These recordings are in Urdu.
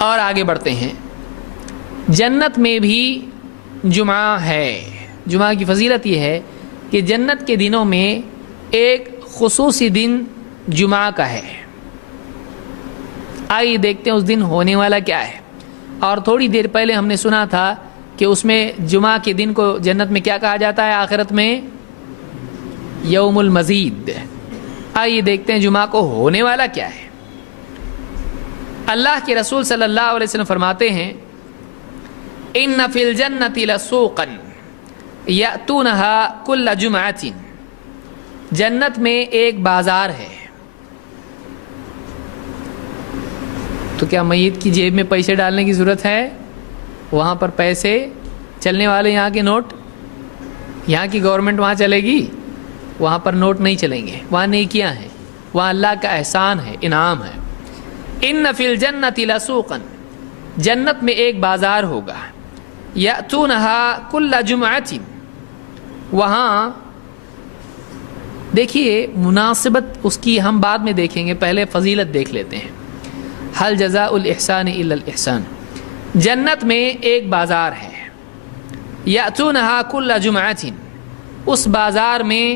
اور آگے بڑھتے ہیں. جنت میں بھی جمعہ ہے. جمعہ کی فضیلت یہ ہے کہ جنت کے دنوں میں ایک خصوصی دن جمعہ کا ہے. آئیے دیکھتے ہیں اس دن ہونے والا کیا ہے. اور تھوڑی دیر پہلے ہم نے سنا تھا کہ اس میں جمعہ کے دن کو جنت میں کیا کہا جاتا ہے آخرت میں؟ یوم المزید. آئیے دیکھتے ہیں جمعہ کو ہونے والا کیا ہے. اللہ کے رسول صلی اللہ علیہ وسلم فرماتے ہیں ان فی الجنۃ لسوقا یأتونها کل جمعۃ. جنت میں ایک بازار ہے. تو کیا میت کی جیب میں پیسے ڈالنے کی ضرورت ہے؟ وہاں پر پیسے چلنے والے یہاں کے نوٹ، یہاں کی گورنمنٹ وہاں چلے گی؟ وہاں پر نوٹ نہیں چلیں گے. وہاں نیکیاں ہیں، وہاں اللہ کا احسان ہے، انعام ہے. ان فی الجنۃ لسوقا، جنت میں ایک بازار ہوگا. یأتونها کل جمعۃ. وہاں دیکھیے مناسبت اس کی ہم بعد میں دیکھیں گے، پہلے فضیلت دیکھ لیتے ہیں. حل جزاء الاحسان الا الاحسان. جنت میں ایک بازار ہے. یأتونها کل جمعۃ. اس بازار میں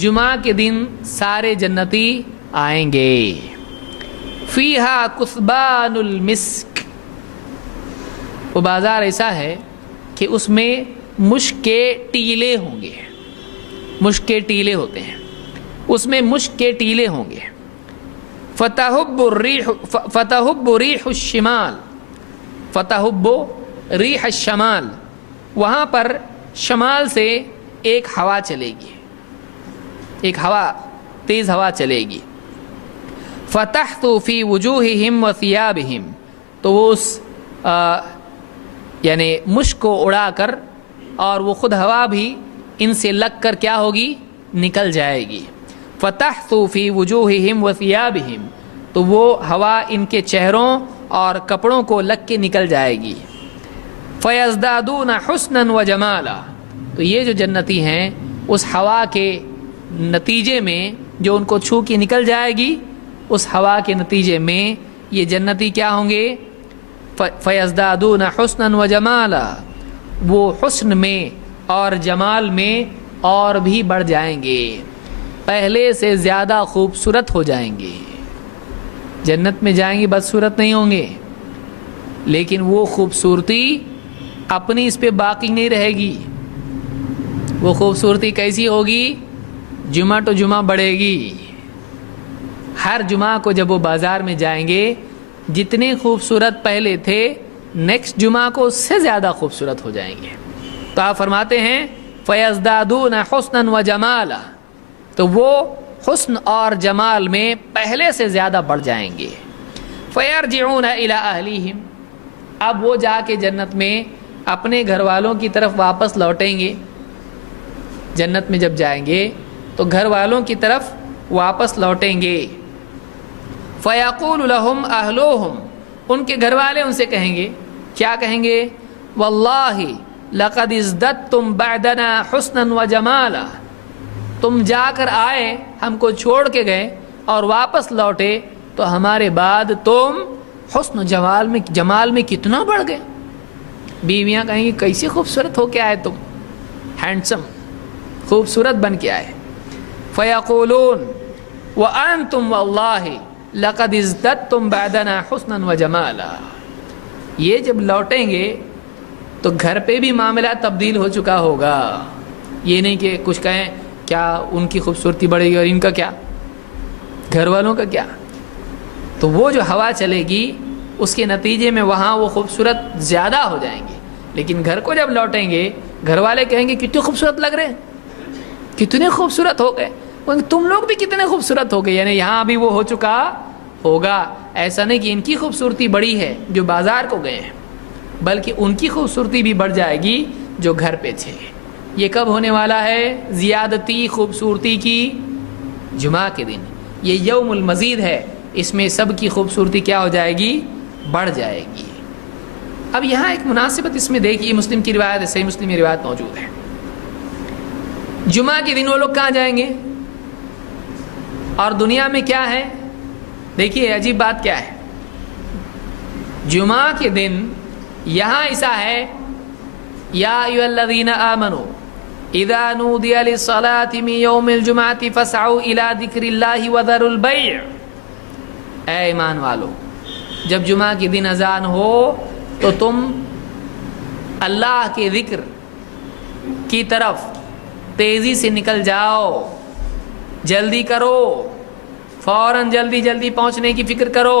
جمعہ کے دن سارے جنتی آئیں گے. فیہا کثبان المسک. وہ بازار ایسا ہے کہ اس میں مشک کے ٹیلے ہوں گے. مشک کے ٹیلے ہوتے ہیں، اس میں مشک کے ٹیلے ہوں گے. فتحب ریح الشمال. فتحب ریح الشمال. وہاں پر شمال سے ایک ہوا چلے گی، ایک ہوا، تیز ہوا چلے گی. فتحت فی وجوہہم وثیابہم. تو وہ اس یعنی مشک کو اڑا کر، اور وہ خود ہوا بھی ان سے لگ کر کیا ہوگی؟ نکل جائے گی. فتحت فی وجوہہم وثیابہم. تو وہ ہوا ان کے چہروں اور کپڑوں کو لگ کے نکل جائے گی. فیزدادون حسنا وجمالا. تو یہ جو جنتی ہیں اس ہوا کے نتیجے میں، جو ان کو چھو کے نکل جائے گی، اس ہوا کے نتیجے میں یہ جنتی کیا ہوں گے؟ فیزدادون حسنا وجمالا. وہ حسن میں اور جمال میں اور بھی بڑھ جائیں گے، پہلے سے زیادہ خوبصورت ہو جائیں گے. جنت میں جائیں گے بدصورت نہیں ہوں گے، لیکن وہ خوبصورتی اپنی اس پہ باقی نہیں رہے گی. وہ خوبصورتی کیسی ہوگی؟ جمعہ تو جمعہ بڑھے گی. ہر جمعہ کو جب وہ بازار میں جائیں گے، جتنے خوبصورت پہلے تھے، نیکسٹ جمعہ کو اس سے زیادہ خوبصورت ہو جائیں گے. تو آپ فرماتے ہیں فَيَزْدَادُونَ حُسْنًا وَجَمَالًا. تو وہ حسن اور جمال میں پہلے سے زیادہ بڑھ جائیں گے. فَيَرْجِعُونَ إِلَىٰ أَهْلِهِمْ. اب وہ جا کے جنت میں اپنے گھر والوں کی طرف واپس لوٹیں گے. جنت میں جب جائیں گے تو گھر والوں کی طرف واپس لوٹیں گے. فَيَقُولُ لَهُمْ أَهْلُوهُمْ. ان کے گھر والے ان سے کہیں گے، کیا کہیں گے؟ وَاللَّهِ لَقَدْ ازْدَدْتُمْ بَعْدَنَا حُسْنًا وَجَمَالًا. تم جا کر آئے، ہم کو چھوڑ کے گئے اور واپس لوٹے، تو ہمارے بعد تم حسن و جمال میں کتنا بڑھ گئے. بیویاں کہیں گی کیسی خوبصورت ہو کے آئے تم، ہینڈسم، خوبصورت بن کے آئے. فَيَقُولُونَ وَأَنْتُمْ وَاللَّهِ لَقَدْ ازْدَدْتُمْ بَعْدَنَا حُسْنًا وَجَمَالًا. یہ جب لوٹیں گے تو گھر پہ بھی معاملہ تبدیل ہو چکا ہوگا. یہ نہیں کہ کچھ کہیں کیا ان کی خوبصورتی بڑھے گی اور ان کا کیا، گھر والوں کا کیا. تو وہ جو ہوا چلے گی اس کے نتیجے میں وہاں وہ خوبصورت زیادہ ہو جائیں گے. لیکن گھر کو جب لوٹیں گے، گھر والے کہیں گے کتنے خوبصورت لگ رہے ہیں، کتنے خوبصورت ہو گئے، تم لوگ بھی کتنے خوبصورت ہو گئے. یعنی یہاں بھی وہ ہو چکا ہوگا. ایسا نہیں کہ ان کی خوبصورتی بڑی ہے جو بازار کو گئے ہیں، بلکہ ان کی خوبصورتی بھی بڑھ جائے گی جو گھر پہ تھے. یہ کب ہونے والا ہے؟ زیادتی خوبصورتی کی جمعہ کے دن. یہ یوم المزید ہے، اس میں سب کی خوبصورتی کیا ہو جائے گی؟ بڑھ جائے گی. اب یہاں ایک مناسبت اس میں دیکھیے، مسلم کی روایت ہے، صحیح مسلم میں روایت موجود ہے. جمعہ کے دن وہ لوگ کہاں جائیں گے؟ اور دنیا میں کیا ہے؟ دیکھیے عجیب بات کیا ہے. جمعہ کے دن یہاں ایسا ہے یا ایھا الذین آمنوا اذا نودی للصلاة من یوم الجمعة فاسعوا الى ذکر اللہ وذروا البیع. اے ایمان والو، جب جمعہ کے دن اذان ہو تو تم اللہ کے ذکر کی طرف تیزی سے نکل جاؤ، جلدی کرو، فوراً جلدی پہنچنے کی فکر کرو.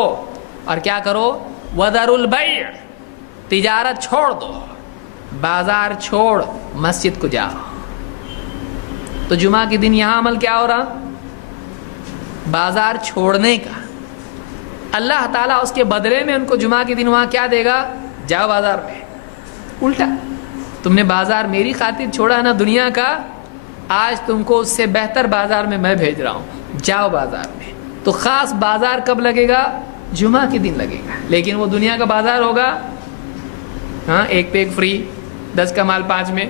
اور کیا کرو؟ وذروا البیع، تجارت چھوڑ دو، بازار چھوڑ مسجد کو جاؤ. تو جمعہ کے دن یہاں عمل کیا ہو رہا؟ بازار چھوڑنے کا. اللہ تعالیٰ اس کے بدلے میں ان کو جمعہ کے دن وہاں کیا دے گا؟ جاؤ بازار میں. الٹا، تم نے بازار میری خاطر چھوڑا نا دنیا کا، آج تم کو اس سے بہتر بازار میں بھیج رہا ہوں، جاؤ بازار میں. تو خاص بازار کب لگے گا؟ جمعہ کے دن لگے گا. لیکن وہ دنیا کا بازار ہوگا، ہاں، ایک پہ ایک فری، 10 کا مال 5 میں.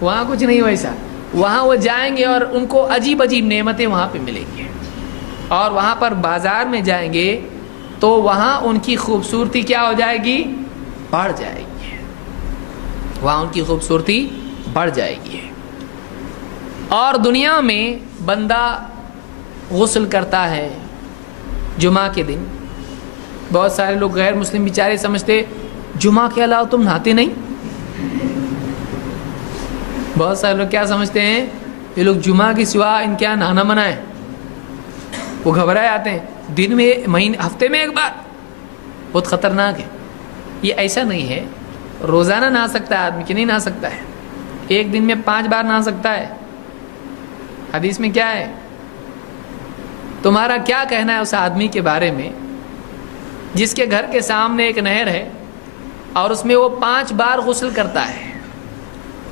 وہاں کچھ نہیں ویسا. وہاں وہ جائیں گے اور ان کو عجیب نعمتیں وہاں پہ ملیں گی. اور وہاں پر بازار میں جائیں گے تو وہاں ان کی خوبصورتی کیا ہو جائے گی؟ بڑھ جائے گی. وہاں ان کی خوبصورتی بڑھ جائے گی. اور دنیا میں بندہ غسل کرتا ہے جمعہ کے دن. بہت سارے لوگ غیر مسلم بیچارے سمجھتے جمعہ کے علاوہ تم نہاتے نہیں. بہت سارے لوگ کیا سمجھتے ہیں؟ یہ لوگ جمعہ کے سوا ان کیا نہانا منع ہے. وہ گھبرائے آتے ہیں، دن میں، مہینے، ہفتے میں ایک بار. بہت خطرناک ہے. یہ ایسا نہیں ہے. روزانہ نہا سکتا ہے آدمی کہ نہیں نہا سکتا ہے. ایک دن میں 5 بار نہا سکتا ہے. حدیث میں کیا ہے؟ تمہارا کیا کہنا ہے اس آدمی کے بارے میں جس کے گھر کے سامنے ایک نہر ہے اور اس میں وہ 5 بار غسل کرتا ہے؟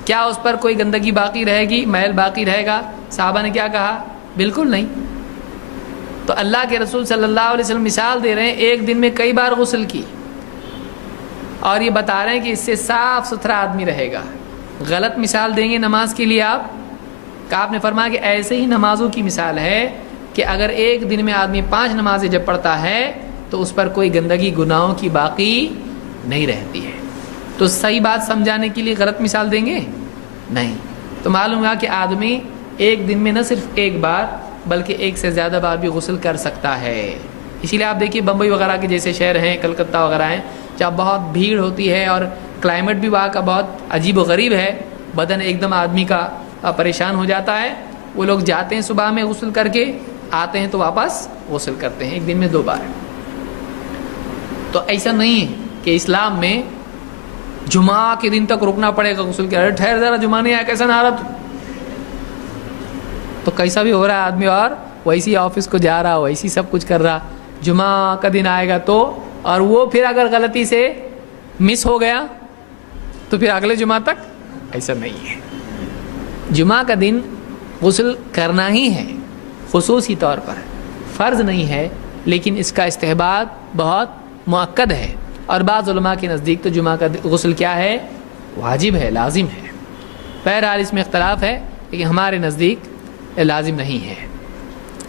کیا اس پر کوئی گندگی باقی رہے گی، میل باقی رہے گا؟ صحابہ نے کیا کہا؟ بالکل نہیں. تو اللہ کے رسول صلی اللہ علیہ وسلم مثال دے رہے ہیں، ایک دن میں کئی بار غسل کی، اور یہ بتا رہے ہیں کہ اس سے صاف ستھرا آدمی رہے گا. غلط مثال دیں گے نماز کے لیے آپ نے فرمایا کہ ایسے ہی نمازوں کی مثال ہے کہ اگر ایک دن میں آدمی 5 نمازیں جب پڑھتا ہے تو اس پر کوئی گندگی گناہوں کی باقی نہیں رہتی ہے. تو صحیح بات سمجھانے کے لیے غلط مثال دیں گے نہیں. تو معلوم ہوا کہ آدمی ایک دن میں نہ صرف ایک بار بلکہ ایک سے زیادہ بار بھی غسل کر سکتا ہے. اسی لیے آپ دیکھیے بمبئی وغیرہ کے جیسے شہر ہیں، کلکتہ وغیرہ ہیں، جہاں بہت بھیڑ ہوتی ہے اور کلائمیٹ بھی وہاں کا بہت عجیب و غریب ہے، بدن ایک دم آدمی کا پریشان ہو جاتا ہے. وہ لوگ جاتے ہیں صبح میں غسل کر کے، آتے ہیں تو واپس غسل کرتے ہیں ایک دن میں 2 بار. تو ایسا نہیں ہے کہ اسلام میں جمعہ کے دن تک رکنا پڑے گا غسل کے. ارے ٹھہر ذرا، جمعہ نہیں آیا، کیسا نہا رہا تو کیسا بھی ہو رہا ہے آدمی، اور ویسی آفس کو جا رہا، ویسی سب کچھ کر رہا. جمعہ کا دن آئے گا تو، اور وہ پھر اگر غلطی سے مس ہو گیا تو پھر اگلے جمعہ تک. ایسا نہیں ہے. جمعہ کا دن غسل کرنا ہی ہے خصوصی طور پر، فرض نہیں ہے، لیکن اس کا استحباب بہت مؤکد ہے. اور بعض علماء کے نزدیک تو جمعہ کا غسل کیا ہے؟ واجب ہے، لازم ہے. بہرحال اس میں اختلاف ہے، لیکن ہمارے نزدیک لازم نہیں ہے.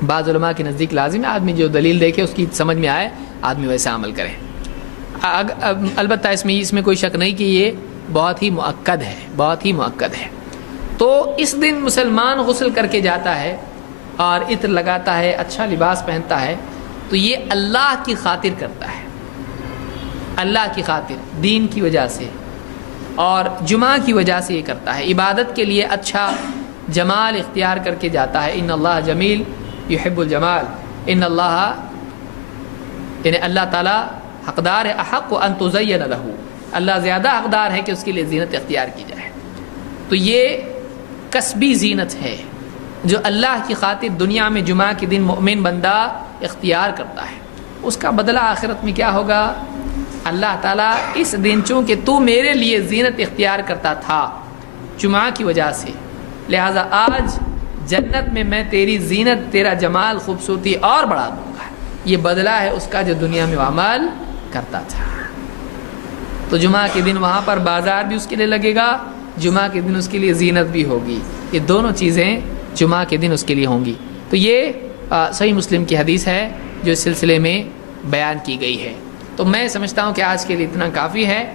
بعض علماء کے نزدیک لازم ہے. آدمی جو دلیل دیکھے اس کی سمجھ میں آئے آدمی ویسا عمل کرے. البتہ اس میں کوئی شک نہیں کہ یہ بہت ہی مؤکد ہے، بہت ہی مؤکد ہے. تو اس دن مسلمان غسل کر کے جاتا ہے اور عطر لگاتا ہے، اچھا لباس پہنتا ہے، تو یہ اللہ کی خاطر کرتا ہے، اللہ کی خاطر، دین کی وجہ سے اور جمعہ کی وجہ سے یہ کرتا ہے. عبادت کے لیے اچھا جمال اختیار کر کے جاتا ہے. ان اللہ جمیل یحب الجمال. ان اللہ، یعنی اللہ تعالیٰ حقدار ہے، احق ان تزین لہ، اللہ زیادہ حقدار ہے کہ اس کے لیے زینت اختیار کی جائے. تو یہ کسبی زینت ہے جو اللہ کی خاطر دنیا میں جمعہ کے دن مومن بندہ اختیار کرتا ہے. اس کا بدلہ آخرت میں کیا ہوگا؟ اللہ تعالیٰ اس دن، چونکہ تو میرے لیے زینت اختیار کرتا تھا جمعہ کی وجہ سے، لہذا آج جنت میں میں تیری زینت، تیرا جمال، خوبصورتی اور بڑھا دوں گا. یہ بدلہ ہے اس کا جو دنیا میں عمل کرتا تھا. تو جمعہ کے دن وہاں پر بازار بھی اس کے لیے لگے گا، جمعہ کے دن اس کے لیے زینت بھی ہوگی. یہ دونوں چیزیں جمعہ کے دن اس کے لیے ہوں گی. تو یہ صحیح مسلم کی حدیث ہے جو اس سلسلے میں بیان کی گئی ہے. تو میں سمجھتا ہوں کہ آج کے لیے اتنا کافی ہے.